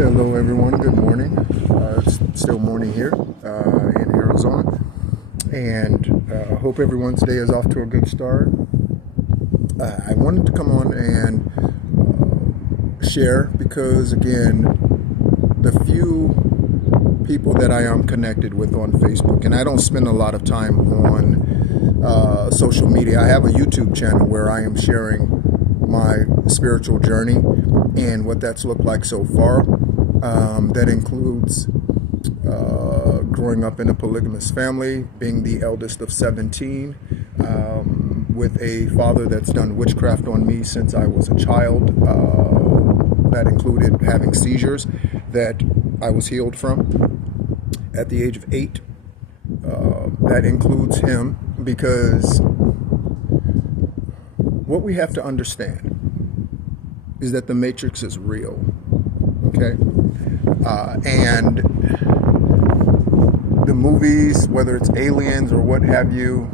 Hello everyone, good morning. It's still morning here in Arizona, and I hope everyone's day is off to a good start. I wanted to come on and share because, again, the few people that I am connected with on Facebook, and I don't spend a lot of time on social media. I have a YouTube channel where I am sharing my spiritual journey and what that's looked like so far. That includes growing up in a polygamous family, being the eldest of 17, with a father that's done witchcraft on me since I was a child. That included having seizures that I was healed from at the age of 8. That includes him, because what we have to understand is that the Matrix is real, okay? And the movies, whether it's aliens or what have you,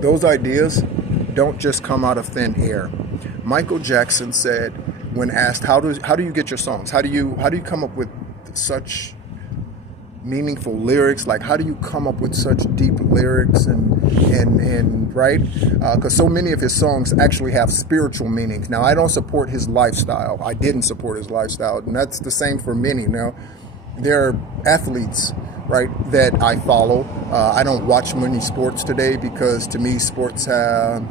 those ideas don't just come out of thin air. Michael Jackson said, when asked, how do you get your songs? How do you come up with such meaningful lyrics? Like, how do you come up with such deep lyrics and right? Because so many of his songs actually have spiritual meanings. Now, I don't support his lifestyle. I didn't support his lifestyle, and that's the same for many. Now, there are athletes, right, that I follow. I don't watch many sports today because, to me, sports have...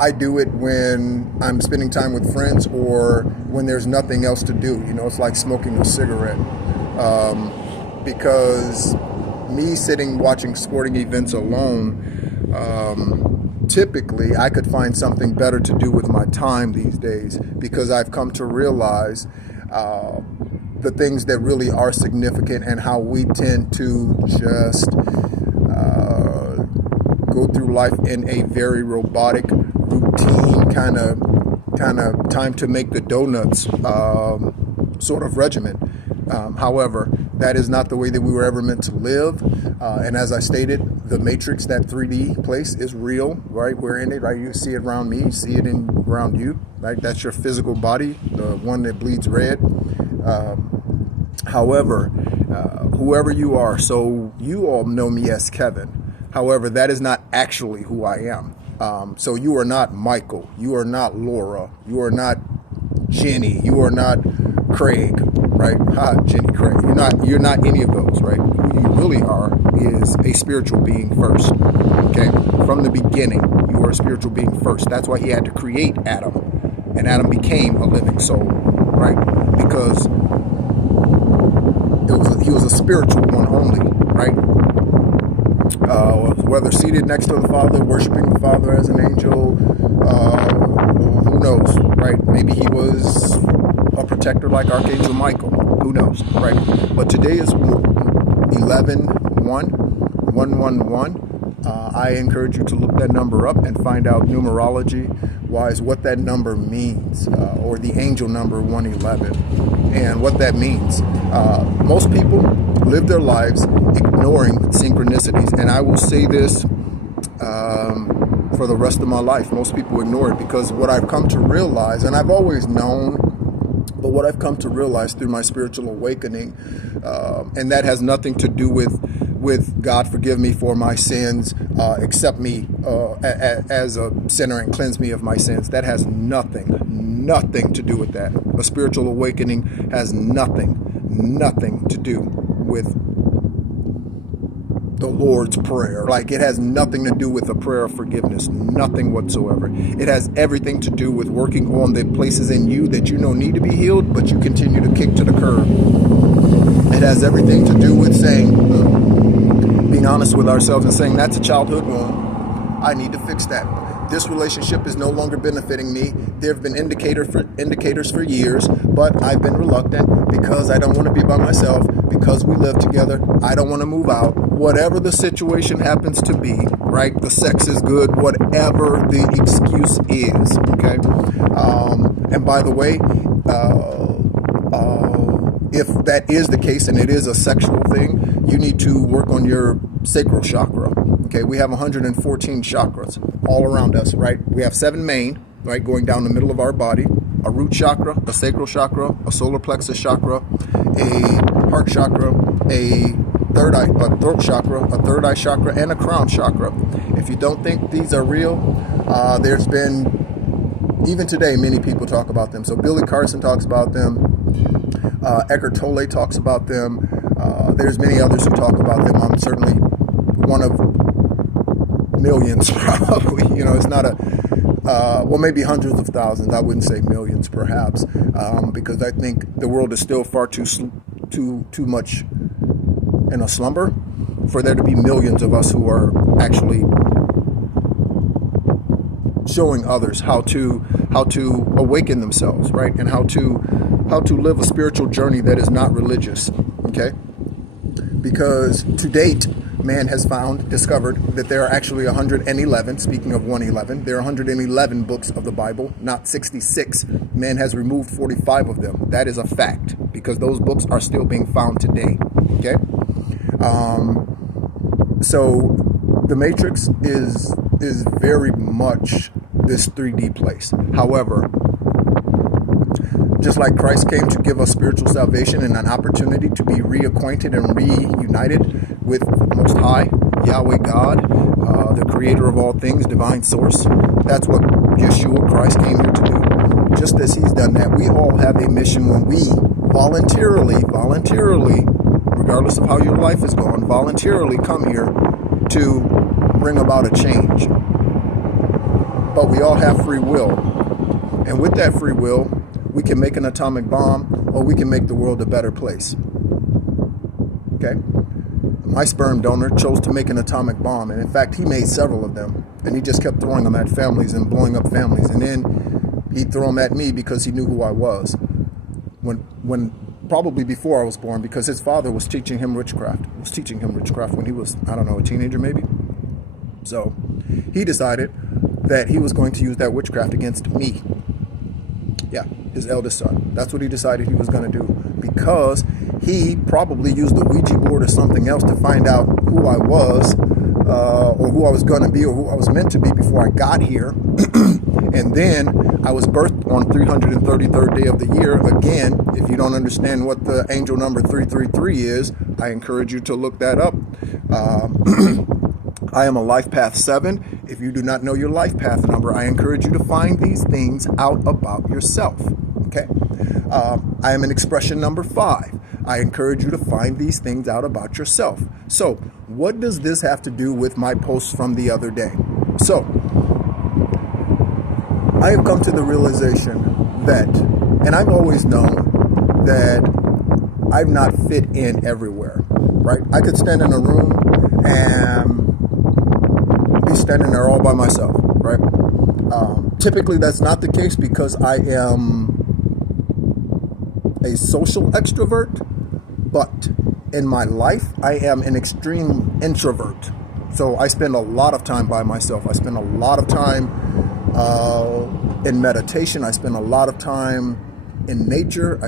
I do it when I'm spending time with friends or when there's nothing else to do. You know, it's like smoking a cigarette. Because me sitting watching sporting events alone, typically I could find something better to do with my time these days, because I've come to realize the things that really are significant and how we tend to just go through life in a very robotic, routine kind of time to make the donuts sort of regimen. However, that is not the way that we were ever meant to live. And as I stated, the Matrix, that 3D place, is real, right? We're in it, right? You see it around me, you see it around you, right? That's your physical body, the one that bleeds red. However, whoever you are, so you all know me as Kevin. However, that is not actually who I am. So you are not Michael, you are not Laura, you are not Jenny, you are not Craig, right? Jenny, Craig. You're not any of those, right? Who you really are is a spiritual being first, okay? From the beginning, you are a spiritual being first. That's why he had to create Adam, and Adam became a living soul, right? Because he was a spiritual one only, right? Whether seated next to the Father, worshiping the Father as an angel, who knows, right? Maybe he was a protector like Archangel Michael, who knows, right? But today is 11-1-1-1-1. I encourage you to look that number up and find out numerology-wise what that number means, or the angel number 111, and what that means. Most people live their lives ignoring synchronicities, and I will say this for the rest of my life. Most people ignore it, because what I've come to realize, and I've always known, but what I've come to realize through my spiritual awakening, and that has nothing to do with God forgive me for my sins, accept me as a sinner and cleanse me of my sins. That has nothing to do with that. A spiritual awakening has nothing to do with the Lord's Prayer. Like, it has nothing to do with a prayer of forgiveness, nothing whatsoever. It has everything to do with working on the places in you that you know need to be healed, but you continue to kick to the curb. It has everything to do with being honest with ourselves and saying, that's a childhood wound. I need to fix that. This relationship is no longer benefiting me. There have been indicators for years, but I've been reluctant because I don't want to be by myself, because we live together. I don't want to move out. Whatever the situation happens to be, right? The sex is good, whatever the excuse is, okay? And by the way, if that is the case and it is a sexual thing, you need to work on your sacral chakra, Okay, we have 114 chakras all around us, right? We have 7 main, right, going down the middle of our body: a root chakra, a sacral chakra, a solar plexus chakra, a heart chakra, a throat chakra, a third eye chakra, and a crown chakra. If you don't think these are real, there's been, even today, many people talk about them. So Billy Carson talks about them. Eckhart Tolle talks about them. There's many others who talk about them. I'm certainly one of millions, probably. You know, it's not a, well, maybe hundreds of thousands. I wouldn't say millions, perhaps, because I think the world is still far too much in a slumber for there to be millions of us who are actually showing others how to awaken themselves, right, and how to live a spiritual journey that is not religious. Okay, because to date, man has discovered that there are actually 111. Speaking of 111, there are 111 books of the Bible, not 66. Man has removed 45 of them. That is a fact, because those books are still being found today. Okay, so the Matrix is very much this 3D place. However, just like Christ came to give us spiritual salvation and an opportunity to be reacquainted and reunited with Most High, Yahweh God, the creator of all things, divine source. That's what Yeshua Christ came here to do. Just as he's done that, we all have a mission when we voluntarily, regardless of how your life is going, voluntarily come here to bring about a change. But we all have free will. And with that free will, we can make an atomic bomb, or we can make the world a better place. Okay? My sperm donor chose to make an atomic bomb, and in fact, he made several of them, and he just kept throwing them at families and blowing up families, and then he'd throw them at me because he knew who I was. When probably before I was born, because his father was teaching him witchcraft. When he was, I don't know, a teenager maybe. So he decided that he was going to use that witchcraft against me. Yeah, his eldest son. That's what he decided he was going to do, because he probably used the Ouija board or something else to find out who I was, or who I was going to be, or who I was meant to be before I got here. And then I was birthed on 333rd day of the year. Again, if you don't understand what the angel number 333 is, I encourage you to look that up. I am a life path 7. If you do not know your life path number, I encourage you to find these things out about yourself. Okay. I am an expression number 5. I encourage you to find these things out about yourself. So what does this have to do with my post from the other day? So I have come to the realization that, and I've always known that I've not fit in everywhere, right? I could stand in a room and be standing there all by myself, right? Typically that's not the case, because I am a social extrovert, but in my life I am an extreme introvert. So I spend a lot of time by myself. I spend a lot of time in meditation. I spend a lot of time in nature.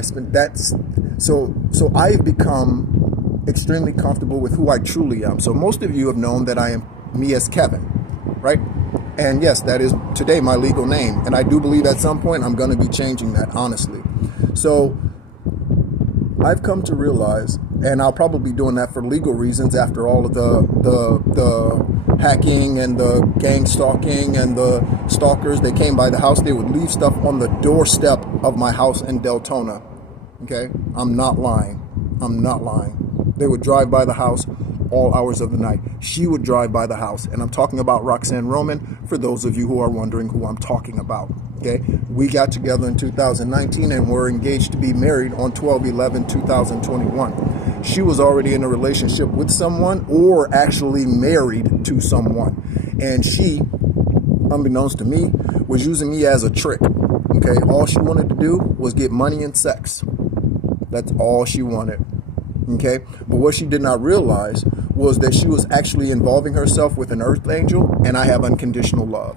So I've become extremely comfortable with who I truly am. So most of you have known that I am me as Kevin, right? And yes, that is today my legal name. And I do believe at some point I'm going to be changing that, honestly. So I've come to realize, and I'll probably be doing that for legal reasons after all of the hacking and the gang stalking and the stalkers. They came by the house. They would leave stuff on the doorstep of my house in Deltona. Okay? I'm not lying. They would drive by the house all hours of the night. She would drive by the house. And I'm talking about Roxanne Roman, for those of you who are wondering who I'm talking about. Okay, we got together in 2019 and were engaged to be married on 12/11/2021. She was already in a relationship with someone, or actually married to someone. And she, unbeknownst to me, was using me as a trick. Okay, all she wanted to do was get money and sex. That's all she wanted. Okay, but what she did not realize was that she was actually involving herself with an earth angel, and I have unconditional love.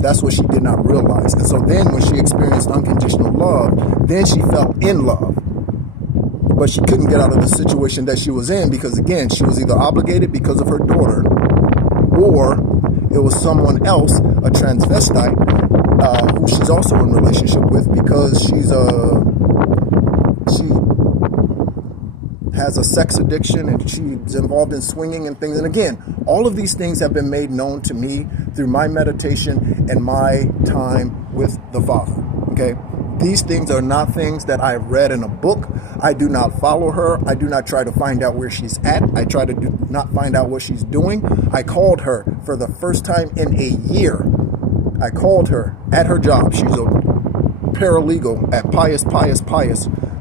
That's what she did not realize. And so then when she experienced unconditional love, then she fell in love. But she couldn't get out of the situation that she was in, because again, she was either obligated because of her daughter, or it was someone else, a transvestite, who she's also in relationship with, because she has a sex addiction and she's involved in swinging and things. And again, all of these things have been made known to me through my meditation and my time with the Father. Okay? These things are not things that I've read in a book. I do not follow her. I do not try to find out where she's at. I try to not find out what she's doing. I called her for the first time in a year. I called her at her job. She's a paralegal at Pius.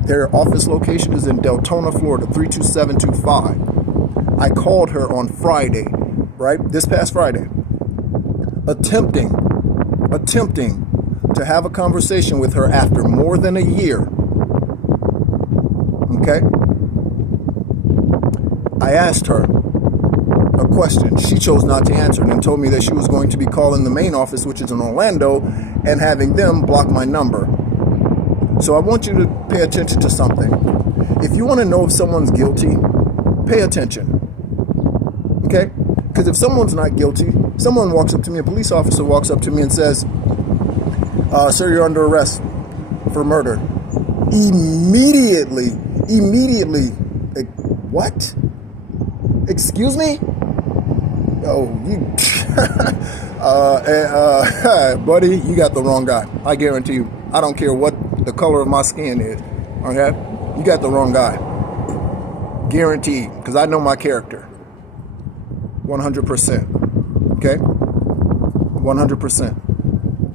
Their office location is in Deltona, Florida, 32725. I called her on Friday, right? This past Friday, attempting to have a conversation with her after more than a year. Okay? I asked her a question. She chose not to answer and told me that she was going to be calling the main office, which is in Orlando, and having them block my number. So I want you to pay attention to something. If you want to know if someone's guilty, pay attention. Okay? Because if someone's not guilty, someone walks up to me, a police officer walks up to me and says, sir, you're under arrest for murder. Immediately, what? Excuse me? Oh, you, buddy, you got the wrong guy. I guarantee you. I don't care what the color of my skin is. Okay? You got the wrong guy. Guaranteed. Because I know my character. 100%. Okay? 100%.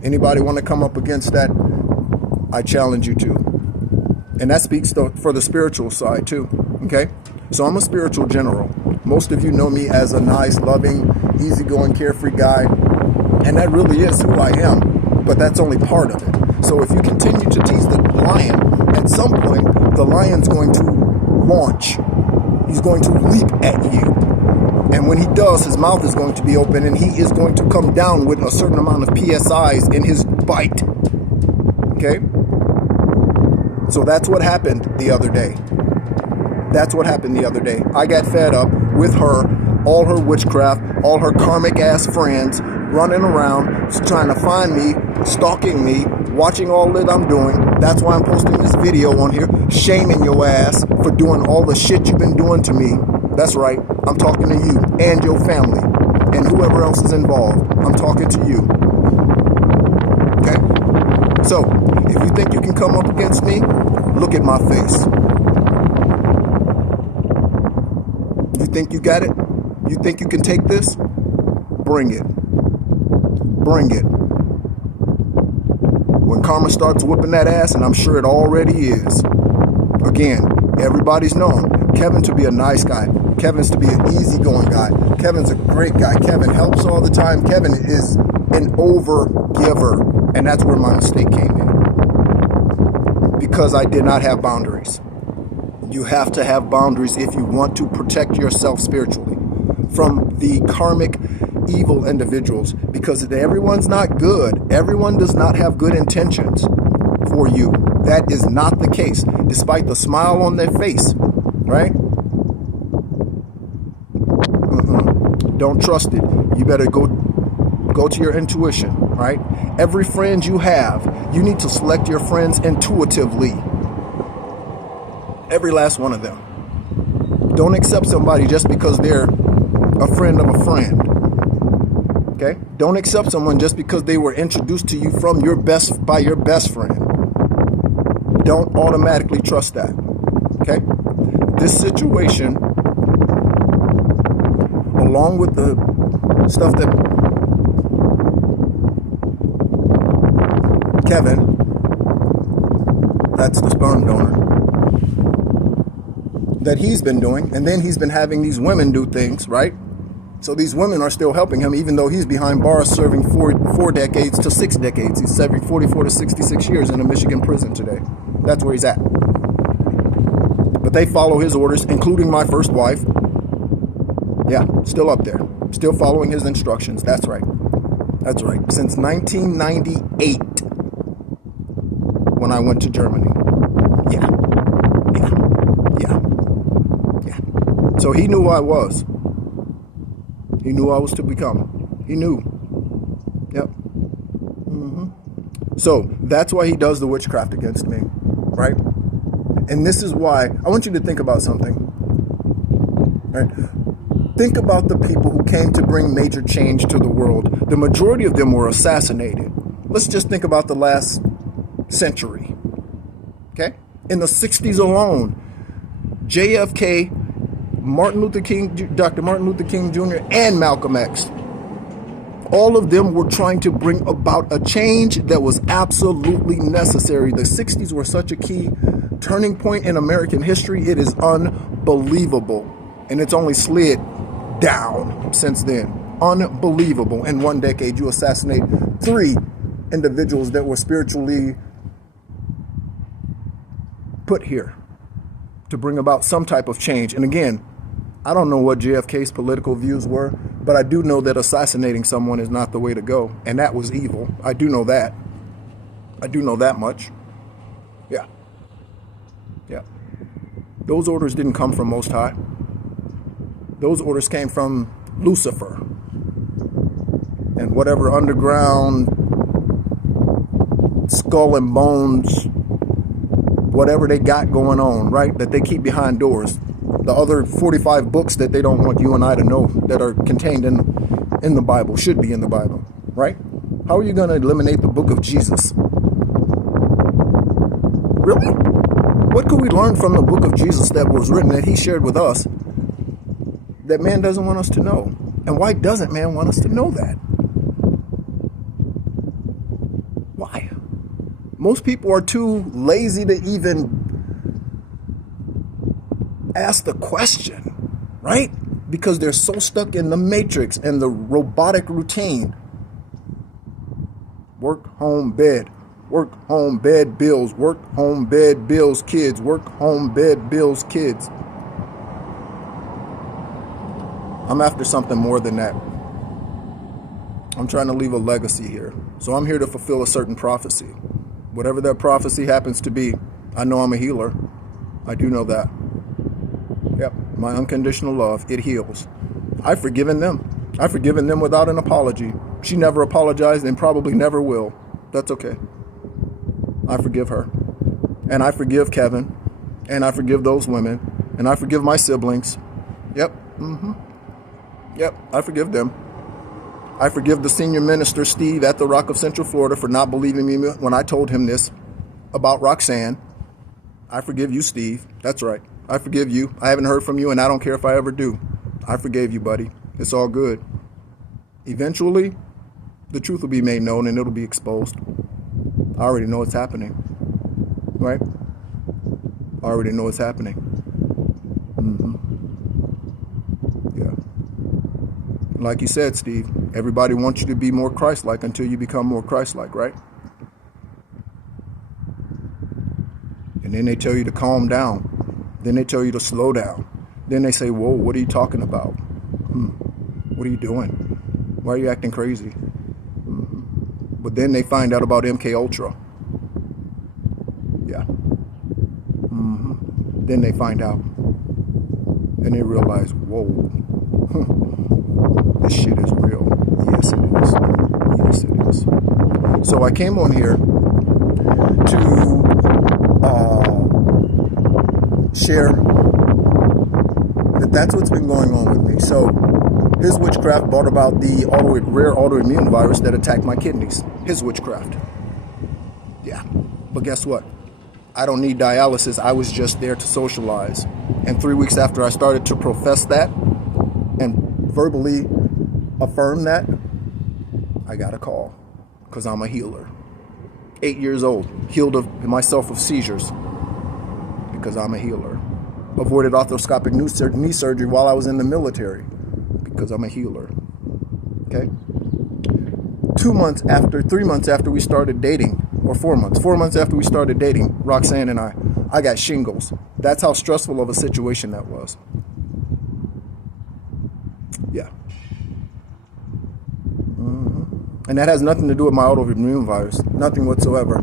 Anybody want to come up against that? I challenge you to. And that speaks for the spiritual side too. Okay? So I'm a spiritual general. Most of you know me as a nice, loving, easygoing, carefree guy. And that really is who I am. But that's only part of it. So if you continue to tease the lion, at some point, the lion's going to launch. He's going to leap at you. And when he does, his mouth is going to be open and he is going to come down with a certain amount of PSIs in his bite. Okay? So that's what happened the other day. That's what happened the other day. I got fed up with her, all her witchcraft, all her karmic ass friends running around, trying to find me, stalking me, watching all that I'm doing. That's why I'm posting this video on here, shaming your ass for doing all the shit you've been doing to me. That's right. I'm talking to you and your family and whoever else is involved. I'm talking to you. Okay? So, if you think you can come up against me, look at my face. You think you got it? You think you can take this? Bring it. Bring it. When karma starts whooping that ass, and I'm sure it already is. Again, everybody's known Kevin to be a nice guy. Kevin's to be an easygoing guy. Kevin's a great guy. Kevin helps all the time. Kevin is an over-giver. And that's where my mistake came in. Because I did not have boundaries. You have to have boundaries if you want to protect yourself spiritually from the karmic evil individuals. Because everyone's not good. Everyone does not have good intentions for you. That is not the case, despite the smile on their face, right? Don't trust it. You better go to your intuition, right? Every friend you have, you need to select your friends intuitively. Every last one of them. Don't accept somebody just because they're a friend of a friend. Okay? Don't accept someone just because they were introduced to you by your best friend. Don't automatically trust that. Okay? This situation, along with the stuff that Kevin, that's the sperm donor, that he's been doing, and then he's been having these women do things, right? So these women are still helping him, even though he's behind bars serving 4 decades to 6 decades. He's serving 44 to 66 years in a Michigan prison today. That's where he's at. But they follow his orders, including my first wife. Yeah, still up there. Still following his instructions. That's right. That's right. Since 1998, when I went to Germany. Yeah. So he knew who I was. He knew I was to become. He knew. Yep. So that's why he does the witchcraft against me, right? And this is why I want you to think about something, right? Think about the people who came to bring major change to the world. The majority of them were assassinated. Let's just think about the last century, okay? In the 60s alone, JFK, Dr. Martin Luther King Jr., and Malcolm X, all of them were trying to bring about a change that was absolutely necessary. The 60s were such a key turning point in American history. It is unbelievable. And it's only slid down since then. Unbelievable. In 1 decade, you assassinate 3 individuals that were spiritually put here to bring about some type of change. And again, I don't know what JFK's political views were, but I do know that assassinating someone is not the way to go. And that was evil. I do know that. I do know that much. Yeah. Yeah. Those orders didn't come from Most High. Those orders came from Lucifer and whatever underground skull and bones, whatever they got going on, right? That they keep behind doors. The other 45 books that they don't want you and I to know that are contained in the Bible, should be in the Bible, right? How are you going to eliminate the book of Jesus? Really? What could we learn from the book of Jesus that was written, that he shared with us, that man doesn't want us to know? And why doesn't man want us to know that? Why? Most people are too lazy to even ask the question, right? Because they're so stuck in the matrix and the robotic routine. Work, home, bed. Work, home, bed, bills. Work, home, bed, bills, kids. Work, home, bed, bills, kids. I'm after something more than that. I'm trying to leave a legacy here. So I'm here to fulfill a certain prophecy. Whatever that prophecy happens to be, I know I'm a healer. I do know that. Yep, my unconditional love, it heals. I've forgiven them. I've forgiven them without an apology. She never apologized and probably never will. That's okay. I forgive her. And I forgive Kevin. And I forgive those women. And I forgive my siblings. Yep. Yep, I forgive them. I forgive the senior minister, Steve, at the Rock of Central Florida for not believing me when I told him this about Roxanne. I forgive you, Steve. That's right. I forgive you. I haven't heard from you, and I don't care if I ever do. I forgave you, buddy. It's all good. Eventually, the truth will be made known, and it'll be exposed. I already know it's happening. Right? I already know it's happening. Yeah. Like you said, Steve, everybody wants you to be more Christ-like until you become more Christ-like, right? And then they tell you to calm down. Then they tell you to slow down. Then they say, whoa, what are you talking about? What are you doing? Why are you acting crazy? But then they find out about MK Ultra. Yeah. Then they find out. And they realize, whoa, this shit is real. Yes, it is. Yes, it is. So I came on here to share that's what's been going on with me. So his witchcraft brought about the rare autoimmune virus that attacked my kidneys. His witchcraft. Yeah. But guess what? I don't need dialysis. I was just there to socialize. And 3 weeks after I started to profess that and verbally affirm that, I got a call because I'm a healer. 8 years old, healed myself of seizures because I'm a healer. Avoided arthroscopic knee surgery while I was in the military because I'm a healer. Okay? 3 months after we started dating, or 4 months, 4 months after we started dating, Roxanne and I got shingles. That's how stressful of a situation that was. Yeah. And that has nothing to do with my autoimmune virus. Nothing whatsoever.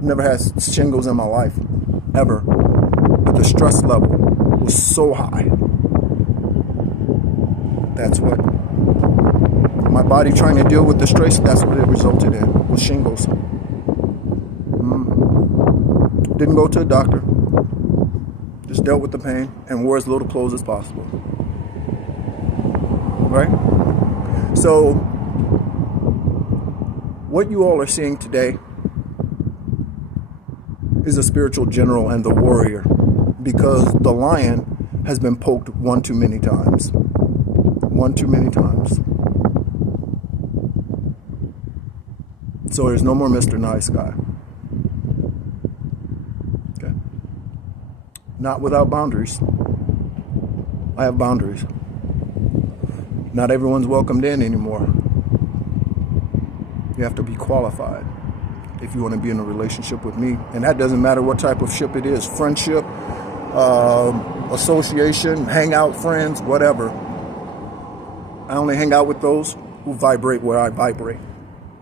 Never had shingles in my life. Ever. But the stress level was so high. That's what my body trying to deal with the stress, that's what it resulted in, was shingles. Didn't go to a doctor. Just dealt with the pain and wore as little clothes as possible. Right? So, what you all are seeing today is a spiritual general and the warrior, because the lion has been poked one too many times. One too many times. So there's no more Mr. Nice Guy. Okay. Not without boundaries. I have boundaries. Not everyone's welcomed in anymore. You have to be qualified if you want to be in a relationship with me. And that doesn't matter what type of ship it is. Friendship, association, hangout, friends, whatever. I only hang out with those who vibrate where I vibrate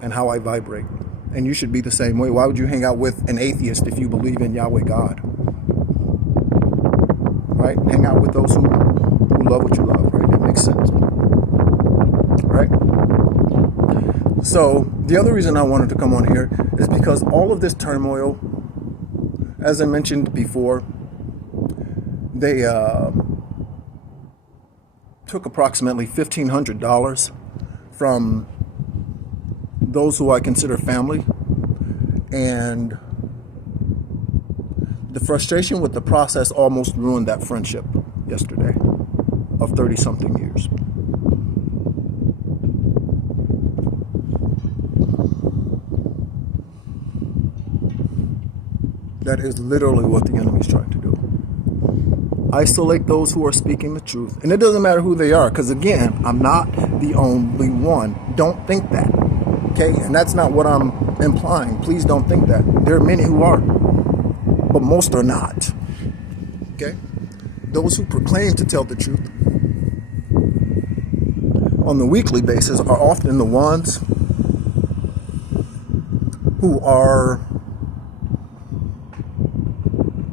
and how I vibrate. And you should be the same way. Why would you hang out with an atheist if you believe in Yahweh God? Right? Hang out with those who love what you love, right? That makes sense. Right? So, the other reason I wanted to come on here is because all of this turmoil, as I mentioned before, they took approximately $1,500 from those who I consider family, and the frustration with the process almost ruined that friendship yesterday of 30-something years. That is literally what the enemy is trying to do. Isolate those who are speaking the truth. And it doesn't matter who they are, because again, I'm not the only one. Don't think that. Okay? And that's not what I'm implying. Please don't think that. There are many who are, but most are not. Okay? Those who proclaim to tell the truth on the weekly basis are often the ones who are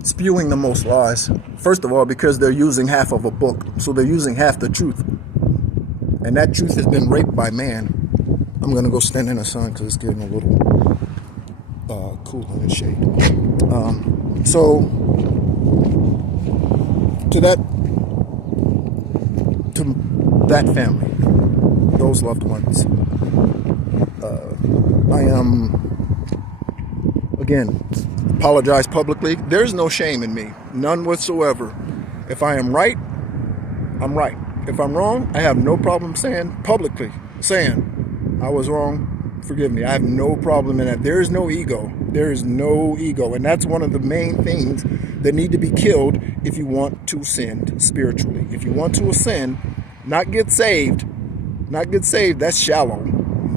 spewing the most lies. First of all, because they're using half of a book. So they're using half the truth. And that truth has been raped by man. I'm going to go stand in the sun because it's getting a little cool in the shade. So, to that family, those loved ones, I am, again, apologize publicly. There's no shame in me, none whatsoever. If I am right, I'm right. If I'm wrong, I have no problem saying publicly, I was wrong, forgive me. I have no problem in that. There is no ego. There is no ego. And that's one of the main things that need to be killed if you want to ascend spiritually. If you want to ascend, not get saved, that's shallow.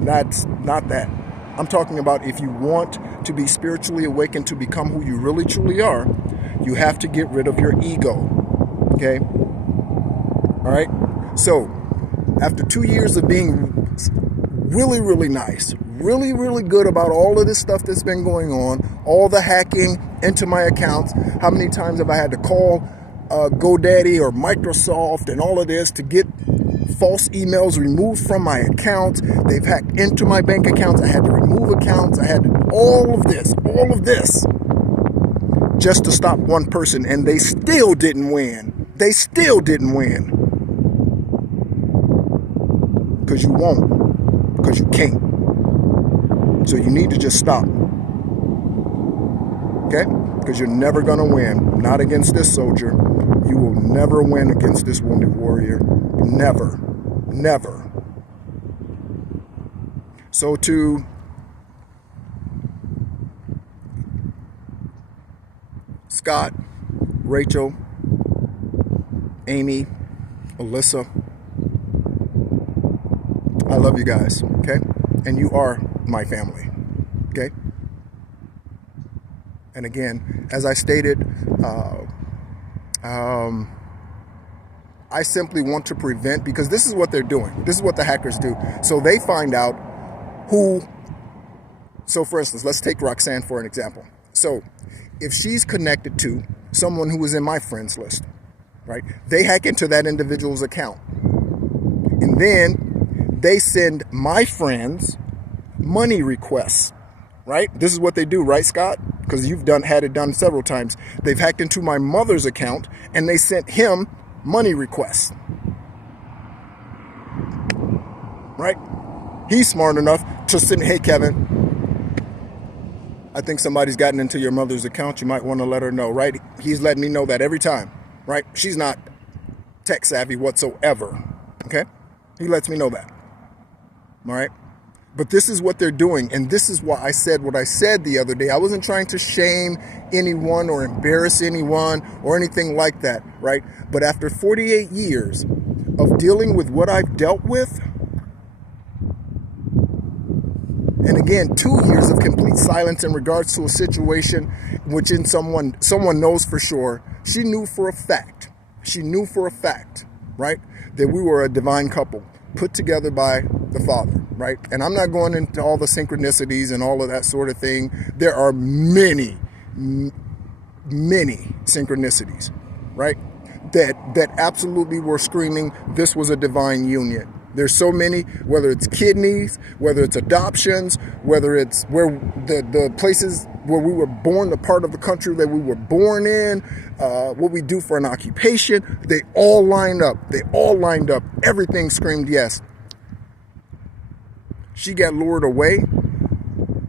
That's not that. I'm talking about if you want to be spiritually awakened, to become who you really truly are, you have to get rid of your ego. Okay? All right? So, after 2 years of being really, really nice, really, really good about all of this stuff that's been going on, all the hacking into my accounts, how many times have I had to call GoDaddy or Microsoft and all of this to get false emails removed from my accounts. They've hacked into my bank accounts. I had to remove accounts. I had to, all of this, just to stop one person, and they still didn't win. Because you won't. Because you can't. So you need to just stop. Okay? Because you're never going to win. Not against this soldier. You will never win against this wounded warrior. Never. Never. So to Scott, Rachel, Amy, Alyssa, I love you guys, okay? And you are my family, okay? And again, as I stated, I simply want to prevent, because this is what they're doing. This is what the hackers do. So they find out who, so for instance, let's take Roxanne for an example. So if she's connected to someone who is in my friends list, right? They hack into that individual's account. And then they send my friends money requests, right? This is what they do, right, Scott? Because you've had it done several times. They've hacked into my mother's account and they sent him money requests, right? He's smart enough to send, hey, Kevin, I think somebody's gotten into your mother's account. You might want to let her know, right? He's letting me know that every time, right? She's not tech savvy whatsoever, okay? He lets me know that, all right? But this is what they're doing, and this is why I said what I said the other day. I wasn't trying to shame anyone or embarrass anyone or anything like that, right? But after 48 years of dealing with what I've dealt with, and again, 2 years of complete silence in regards to a situation which in someone knows for sure, she knew for a fact, right, that we were a divine couple put together by the Father, right? And I'm not going into all the synchronicities and all of that sort of thing. There are many synchronicities, right? That absolutely were screaming this was a divine union. There's so many, whether it's kidneys, whether it's adoptions, whether it's where the places where we were born, the part of the country that we were born in, what we do for an occupation, they all lined up. Everything screamed yes. She got lured away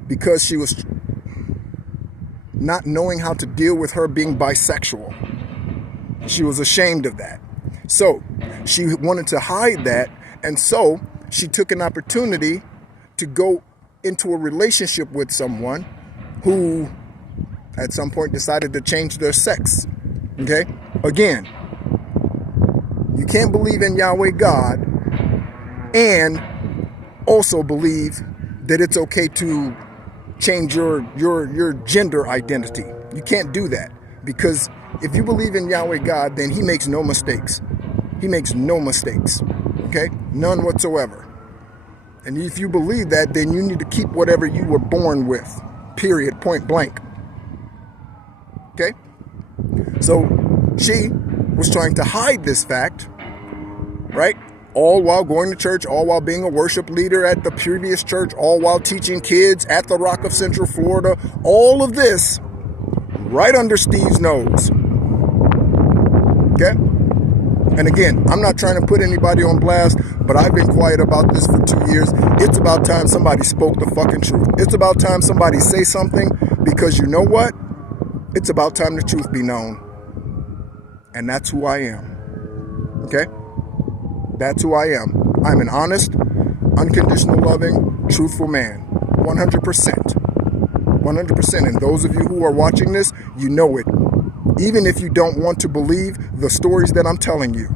because she was not knowing how to deal with her being bisexual. She was ashamed of that. So she wanted to hide that. And so she took an opportunity to go into a relationship with someone who at some point decided to change their sex. Okay? Again, you can't believe in Yahweh God and also believe that it's okay to change your gender identity. You can't do that, because if you believe in Yahweh God, then he makes no mistakes. He makes no mistakes. Okay? None whatsoever. And if you believe that, then you need to keep whatever you were born with. Period. Point blank. Okay? So she was trying to hide this fact, right? All while going to church, all while being a worship leader at the previous church, all while teaching kids at the Rock of Central Florida. All of this right under Steve's nose. Okay? And again, I'm not trying to put anybody on blast, but I've been quiet about this for 2 years. It's about time somebody spoke the fucking truth. It's about time somebody say something, because you know what? It's about time the truth be known. And that's who I am. Okay? That's who I am. I'm an honest, unconditional loving, truthful man. 100%. 100%. And those of you who are watching this, you know it. Even if you don't want to believe the stories that I'm telling you,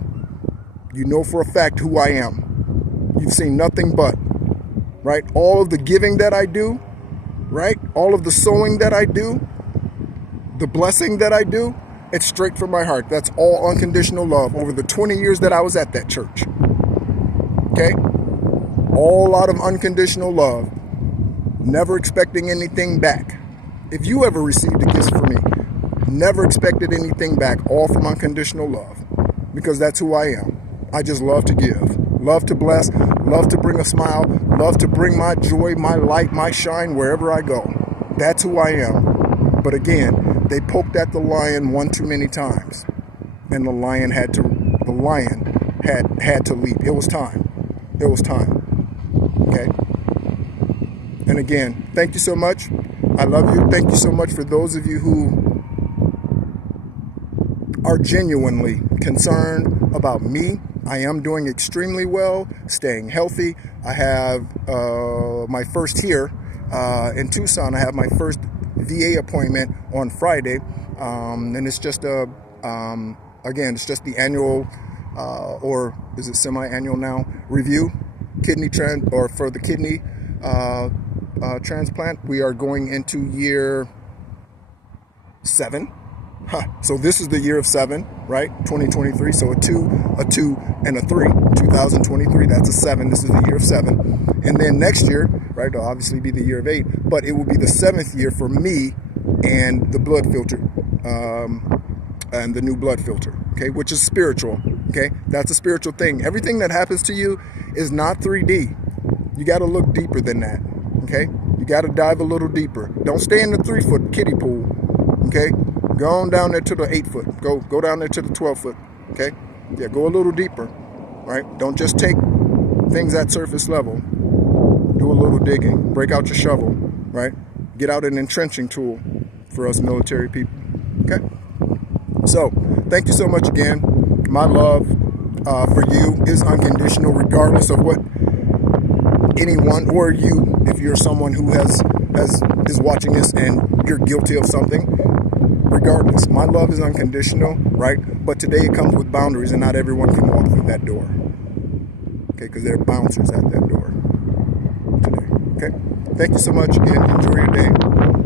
you know for a fact who I am. You've seen nothing but, right? All of the giving that I do, right? All of the sowing that I do, the blessing that I do, it's straight from my heart. That's all unconditional love over the 20 years that I was at that church. Okay? All out of unconditional love. Never expecting anything back. If you ever received a gift from me, never expected anything back, all from unconditional love, because that's who I am. I just love to give, love to bless, love to bring a smile, love to bring my joy, my light, my shine wherever I go. That's who I am. But again, they poked at the lion one too many times, and the lion had to leap. It was time. It was time. Okay? And again, thank you so much. I love you. Thank you so much for those of you who are genuinely concerned about me. I am doing extremely well, staying healthy. I have my first here in Tucson. I have my first VA appointment on Friday, and it's just again, it's just the annual, or is it semi-annual now, review, for the kidney transplant. We are going into year 7. So this is the year of 7, right? 2023. So a 2, and a 3. 2023. That's a 7. This is the year of 7. And then next year, right? It'll obviously be the year of 8, but it will be the 7th year for me and the blood filter, and the new blood filter. Okay, which is spiritual. Okay, that's a spiritual thing. Everything that happens to you is not 3D. You got to look deeper than that. Okay, you got to dive a little deeper. Don't stay in the 3-foot kiddie pool. Okay, go on down there to the 8-foot. Go down there to the 12-foot. Okay, yeah, go a little deeper. Right? Don't just take things at surface level. Do a little digging. Break out your shovel. Right? Get out an entrenching tool for us military people. Okay. So, thank you so much again. My love for you is unconditional, regardless of what anyone, or you, if you're someone who is watching this and you're guilty of something. Regardless, my love is unconditional, right? But today it comes with boundaries, and not everyone can walk through that door. Okay, because there are bouncers at that door today. Okay, thank you so much again. Enjoy your day.